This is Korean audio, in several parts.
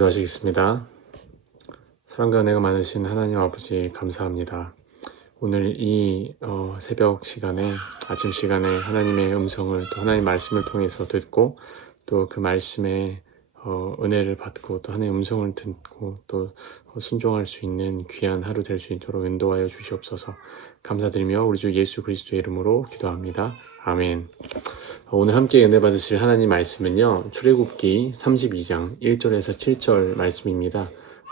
기도하시겠습니다. 사랑과 은혜가 많으신 하나님 아버지 감사합니다. 오늘 이 어, 새벽 시간에 아침 시간에 하나님의 음성을 또 하나님의 말씀을 통해서 듣고 또 그 말씀에 어, 은혜를 받고 또 하나님의 음성을 듣고 또 순종할 수 있는 귀한 하루 될 수 있도록 인도하여 주시옵소서 감사드리며 우리 주 예수 그리스도의 이름으로 기도합니다. 아멘. 오늘 함께 은혜 받으실 하나님 말씀은요, 출애굽기 32장 1절에서 7절 말씀입니다.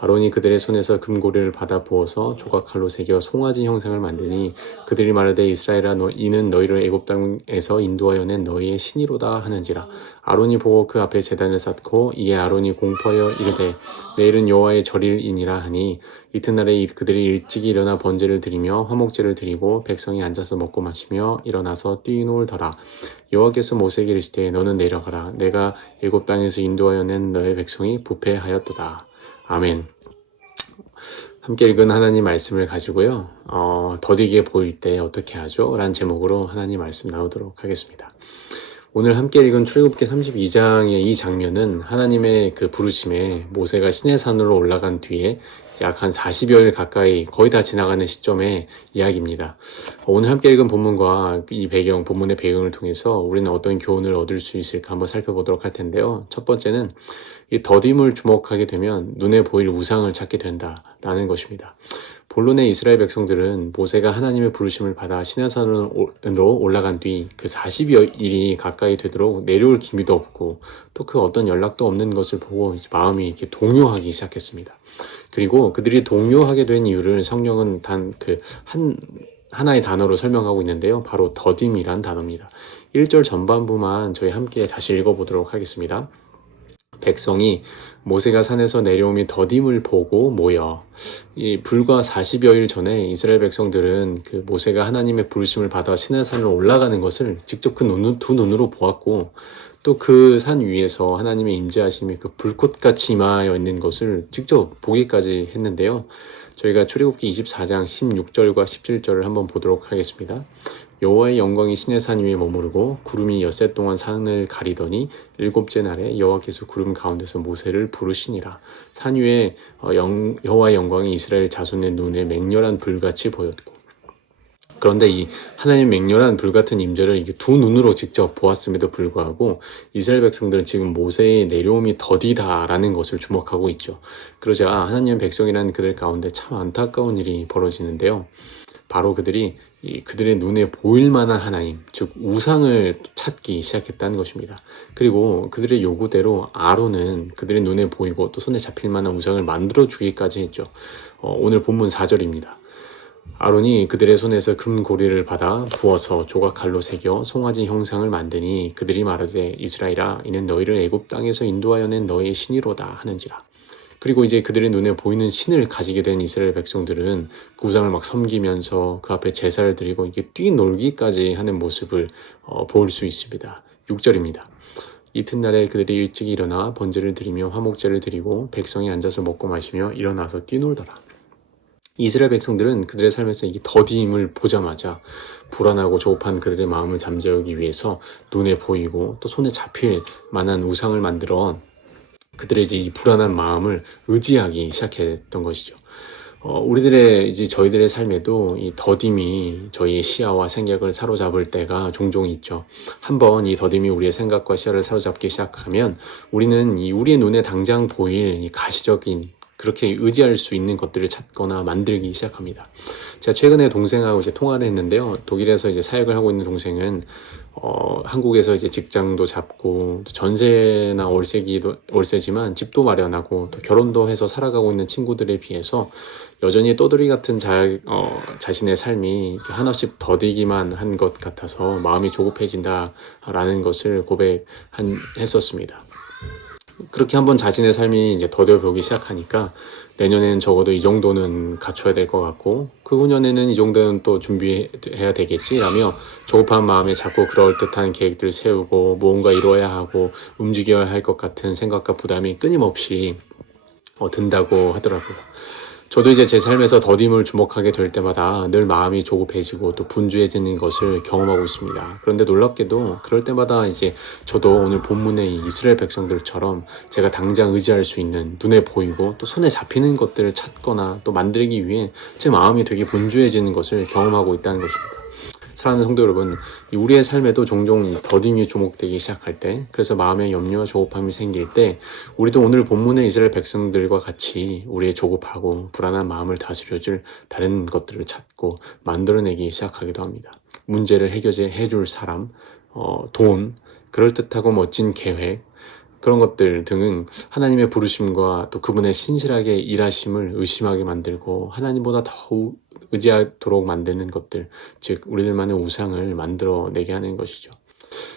아론이 그들의 손에서 금고리를 받아 부어서 조각칼로 새겨 송아지 형상을 만드니 그들이 말하되 이스라엘아 너 이는 너희를 애굽 땅에서 인도하여 낸 너희의 신이로다 하는지라. 아론이 보고 그 앞에 제단을 쌓고 이에 아론이 공포하여 이르되 내일은 여호와의 절일이니라 하니 이튿날에 이- 그들이 일찍이 일어나 번제를 드리며 화목제를 드리고 백성이 앉아서 먹고 마시며 일어나서 뛰놀더라. 여호와께서 모세에게 이르시되 너는 내려가라. 내가 애굽 땅에서 인도하여 낸 너의 백성이 부패하였도다 아멘. 함께 읽은 하나님 말씀을 가지고요. 어, 더디게 보일 때 어떻게 하죠? 라는 제목으로 하나님 말씀 나오도록 하겠습니다. 오늘 함께 읽은 출애굽기 32장의 이 장면은 하나님의 그 부르심에 모세가 시내산으로 올라간 뒤에 약 한 40여일 가까이 거의 다 지나가는 시점의 이야기입니다. 오늘 함께 읽은 본문과 이 배경, 본문의 배경을 통해서 우리는 어떤 교훈을 얻을 수 있을까 한번 살펴보도록 할 텐데요. 첫 번째는 이 더딤을 주목하게 되면 눈에 보일 우상을 찾게 된다라는 것입니다. 본론의 이스라엘 백성들은 모세가 하나님의 부르심을 받아 시내산으로 올라간 뒤 그 40여일이 가까이 되도록 내려올 기미도 없고 또 그 어떤 연락도 없는 것을 보고 마음이 이렇게 동요하기 시작했습니다. 그리고 그들이 동요하게 된 이유를 성령은 단 그 한 하나의 단어로 설명하고 있는데요. 바로 더딤이란 단어입니다. 1절 전반부만 저희 함께 다시 읽어보도록 하겠습니다. 백성이 모세가 산에서 내려오미 더딤을 보고 모여 이 불과 40여일 전에 이스라엘 백성들은 그 모세가 하나님의 부르심을 받아 시내산으로 올라가는 것을 직접 그 눈, 두 눈으로 보았고 또 그 산 위에서 하나님의 임재하심이 그 불꽃같이 임하여 있는 것을 직접 보기까지 했는데요. 저희가 출애굽기 24장 16절과 17절을 한번 보도록 하겠습니다. 여호와의 영광이 신의 산 위에 머무르고 구름이 엿새 동안 산을 가리더니 일곱째 날에 여호와께서 구름 가운데서 모세를 부르시니라. 산 위에 어, 영- 여호와의 영광이 이스라엘 자손의 눈에 맹렬한 불같이 보였고 그런데 이 하나님 맹렬한 불같은 임재를 이게 두 눈으로 직접 보았음에도 불구하고 이스라엘 백성들은 지금 모세의 내려옴이 더디다라는 것을 주목하고 있죠. 그러자 하나님 백성이라는 그들 가운데 참 안타까운 일이 벌어지는데요. 바로 그들이 이 그들의 눈에 보일 만한 하나님, 즉 우상을 찾기 시작했다는 것입니다. 그리고 그들의 요구대로 아론은 그들의 눈에 보이고 또 손에 잡힐 만한 우상을 만들어 주기까지 했죠. 어, 오늘 본문 4절입니다. 아론이 그들의 손에서 금고리를 받아 부어서 조각 칼로 새겨 송아지 형상을 만드니 그들이 말하되 이스라엘아 이는 너희를 애굽 땅에서 인도하여 낸 너희의 신이로다 하는지라. 그리고 이제 그들의 눈에 보이는 신을 가지게 된 이스라엘 백성들은 그 우상을 막 섬기면서 그 앞에 제사를 드리고 이게 뛰놀기까지 하는 모습을 어, 볼 수 있습니다. 6절입니다. 이튿날에 그들이 일찍 일어나 번제를 드리며 화목제를 드리고 백성이 앉아서 먹고 마시며 일어나서 뛰놀더라. 이스라엘 백성들은 그들의 삶에서 이 더디임을 보자마자 불안하고 조급한 그들의 마음을 잠재우기 위해서 눈에 보이고 또 손에 잡힐 만한 우상을 만들어 그들의 이제 이 불안한 마음을 의지하기 시작했던 것이죠. 어, 우리들의 이제 저희들의 삶에도 이 더딤이 저희의 시야와 생각을 사로잡을 때가 종종 있죠. 한번 이 더딤이 우리의 생각과 시야를 사로잡기 시작하면 우리는 이 우리의 눈에 당장 보일 이 가시적인 그렇게 의지할 수 있는 것들을 찾거나 만들기 시작합니다. 제가 최근에 동생하고 이제 통화를 했는데요. 독일에서 이제 사역을 하고 있는 동생은 어, 한국에서 이제 직장도 잡고 또 전세나 월세기도 월세지만 집도 마련하고 또 결혼도 해서 살아가고 있는 친구들에 비해서 여전히 떠돌이 같은 자, 어, 자신의 삶이 하나씩 더디기만 한 것 같아서 마음이 조급해진다라는 것을 고백했었습니다. 그렇게 한번 자신의 삶이 이제 더뎌보기 시작하니까 내년에는 적어도 이 정도는 갖춰야 될 것 같고 그 후년에는 이 정도는 또 준비해야 되겠지라며 조급한 마음에 자꾸 그럴듯한 계획들을 세우고 무언가 이루어야 하고 움직여야 할 것 같은 생각과 부담이 끊임없이 어, 든다고 하더라고요. 저도 이제 제 삶에서 더딤을 주목하게 될 때마다 늘 마음이 조급해지고 또 분주해지는 것을 경험하고 있습니다. 그런데 놀랍게도 그럴 때마다 이제 저도 오늘 본문의 이 이스라엘 백성들처럼 제가 당장 의지할 수 있는 눈에 보이고 또 손에 잡히는 것들을 찾거나 또 만들기 위해 제 마음이 되게 분주해지는 것을 경험하고 있다는 것입니다. 사랑하는 성도 여러분, 이 우리의 삶에도 종종 이 더딤이 주목되기 시작할 때, 그래서 마음에 염려와 조급함이 생길 때, 우리도 오늘 본문의 이스라엘 백성들과 같이 우리의 조급하고 불안한 마음을 다스려줄 다른 것들을 찾고 만들어내기 시작하기도 합니다. 문제를 해결해 줄 사람, 어, 돈, 그럴듯하고 멋진 계획, 그런 것들 등은 하나님의 부르심과 또 그분의 신실하게 일하심을 의심하게 만들고 하나님보다 더욱 의지하도록 만드는 것들, 즉 우리들만의 우상을 만들어내게 하는 것이죠.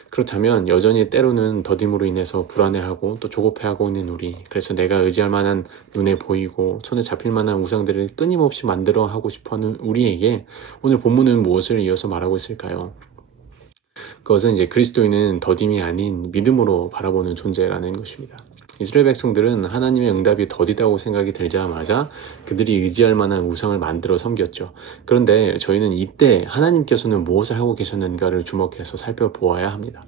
그렇다면 여전히 때로는 더딤으로 인해서 불안해하고 또 조급해하고 있는 우리 그래서 내가 의지할 만한 눈에 보이고 손에 잡힐 만한 우상들을 끊임없이 만들어 하고 싶어하는 우리에게 오늘 본문은 무엇을 이어서 말하고 있을까요? 그것은 이제 그리스도인은 더딤이 아닌 믿음으로 바라보는 존재라는 것입니다. 이스라엘 백성들은 하나님의 응답이 더디다고 생각이 들자마자 그들이 의지할 만한 우상을 만들어 섬겼죠. 그런데 저희는 이때 하나님께서는 무엇을 하고 계셨는가를 주목해서 살펴보아야 합니다.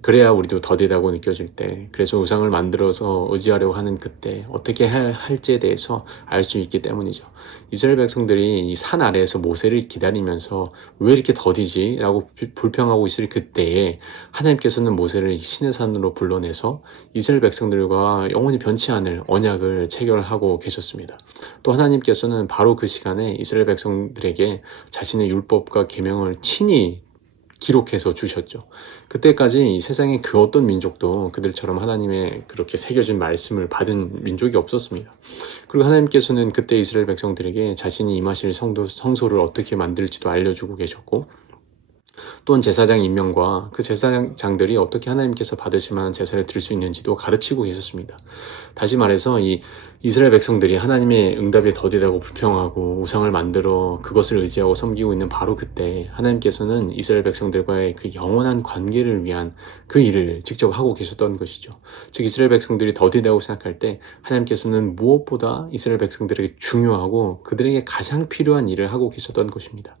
그래야 우리도 더디다고 느껴질 때, 그래서 우상을 만들어서 의지하려고 하는 그때 어떻게 할지에 대해서 알 수 있기 때문이죠. 이스라엘 백성들이 이 산 아래에서 모세를 기다리면서 왜 이렇게 더디지? 라고 불평하고 있을 그때에 하나님께서는 모세를 신의 산으로 불러내서 이스라엘 백성들과 영원히 변치 않을 언약을 체결하고 계셨습니다. 또 하나님께서는 바로 그 시간에 이스라엘 백성들에게 자신의 율법과 계명을 친히 기록해서 주셨죠. 그때까지 이 세상에 그 어떤 민족도 그들처럼 하나님의 그렇게 새겨진 말씀을 받은 민족이 없었습니다. 그리고 하나님께서는 그때 이스라엘 백성들에게 자신이 임하실 성도, 성소를 어떻게 만들지도 알려주고 계셨고, 또한 제사장 임명과 그 제사장들이 어떻게 하나님께서 받으실 만한 제사를 드릴 수 있는지도 가르치고 계셨습니다. 다시 말해서 이 이스라엘 백성들이 하나님의 응답에 더디다고 불평하고 우상을 만들어 그것을 의지하고 섬기고 있는 바로 그때 하나님께서는 이스라엘 백성들과의 그 영원한 관계를 위한 그 일을 직접 하고 계셨던 것이죠. 즉 이스라엘 백성들이 더디다고 생각할 때 하나님께서는 무엇보다 이스라엘 백성들에게 중요하고 그들에게 가장 필요한 일을 하고 계셨던 것입니다.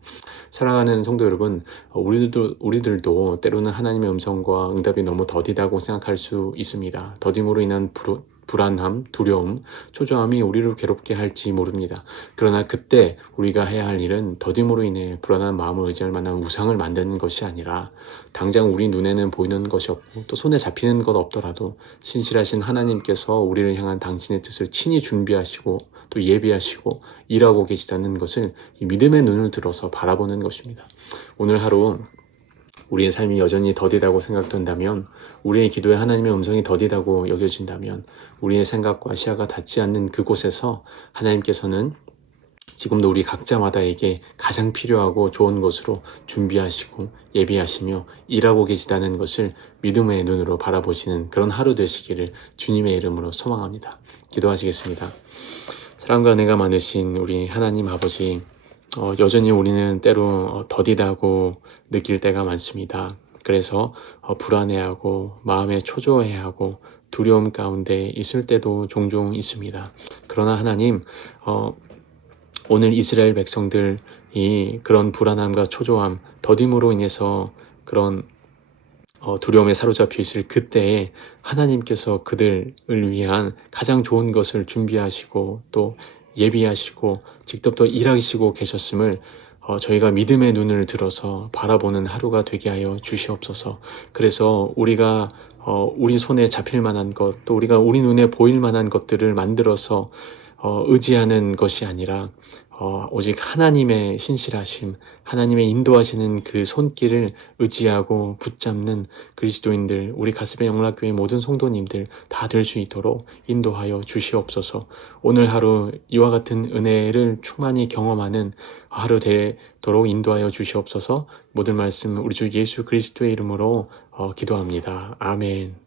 사랑하는 성도 여러분, 우리들도 우리들도 때로는 하나님의 음성과 응답이 너무 더디다고 생각할 수 있습니다. 더딤으로 인한 불, 불안함, 두려움, 초조함이 우리를 괴롭게 할지 모릅니다. 그러나 그때 우리가 해야 할 일은 더딤으로 인해 불안한 마음을 의지할 만한 우상을 만드는 것이 아니라 당장 우리 눈에는 보이는 것이 없고 또 손에 잡히는 것 없더라도 신실하신 하나님께서 우리를 향한 당신의 뜻을 친히 준비하시고 또 예비하시고 일하고 계시다는 것을 믿음의 눈을 들어서 바라보는 것입니다. 오늘 하루 우리의 삶이 여전히 더디다고 생각된다면, 우리의 기도에 하나님의 음성이 더디다고 여겨진다면, 우리의 생각과 시야가 닿지 않는 그곳에서 하나님께서는 지금도 우리 각자마다에게 가장 필요하고 좋은 것으로 준비하시고 예비하시며 일하고 계시다는 것을 믿음의 눈으로 바라보시는 그런 하루 되시기를 주님의 이름으로 소망합니다. 기도하시겠습니다. 사랑과 은혜가 많으신 우리 하나님 아버지, 어, 여전히 우리는 때로 어, 더디다고 느낄 때가 많습니다. 그래서 어, 불안해하고 마음에 초조해하고 두려움 가운데 있을 때도 종종 있습니다. 그러나 하나님, 어, 오늘 이스라엘 백성들이 그런 불안함과 초조함, 더딤으로 인해서 그런 어, 두려움에 사로잡혀 있을 그때에 하나님께서 그들을 위한 가장 좋은 것을 준비하시고 또 예비하시고 직접 또 일하시고 계셨음을 어, 저희가 믿음의 눈을 들어서 바라보는 하루가 되게 하여 주시옵소서. 그래서 우리가 어, 우리 손에 잡힐 만한 것, 또 우리가 우리 눈에 보일 만한 것들을 만들어서 어, 의지하는 것이 아니라 어, 오직 하나님의 신실하심, 하나님의 인도하시는 그 손길을 의지하고 붙잡는 그리스도인들, 우리 가슴의 영락교회 모든 성도님들 다 될 수 있도록 인도하여 주시옵소서. 오늘 하루 이와 같은 은혜를 충만히 경험하는 하루 되도록 인도하여 주시옵소서. 모든 말씀 우리 주 예수 그리스도의 이름으로 어, 기도합니다. 아멘.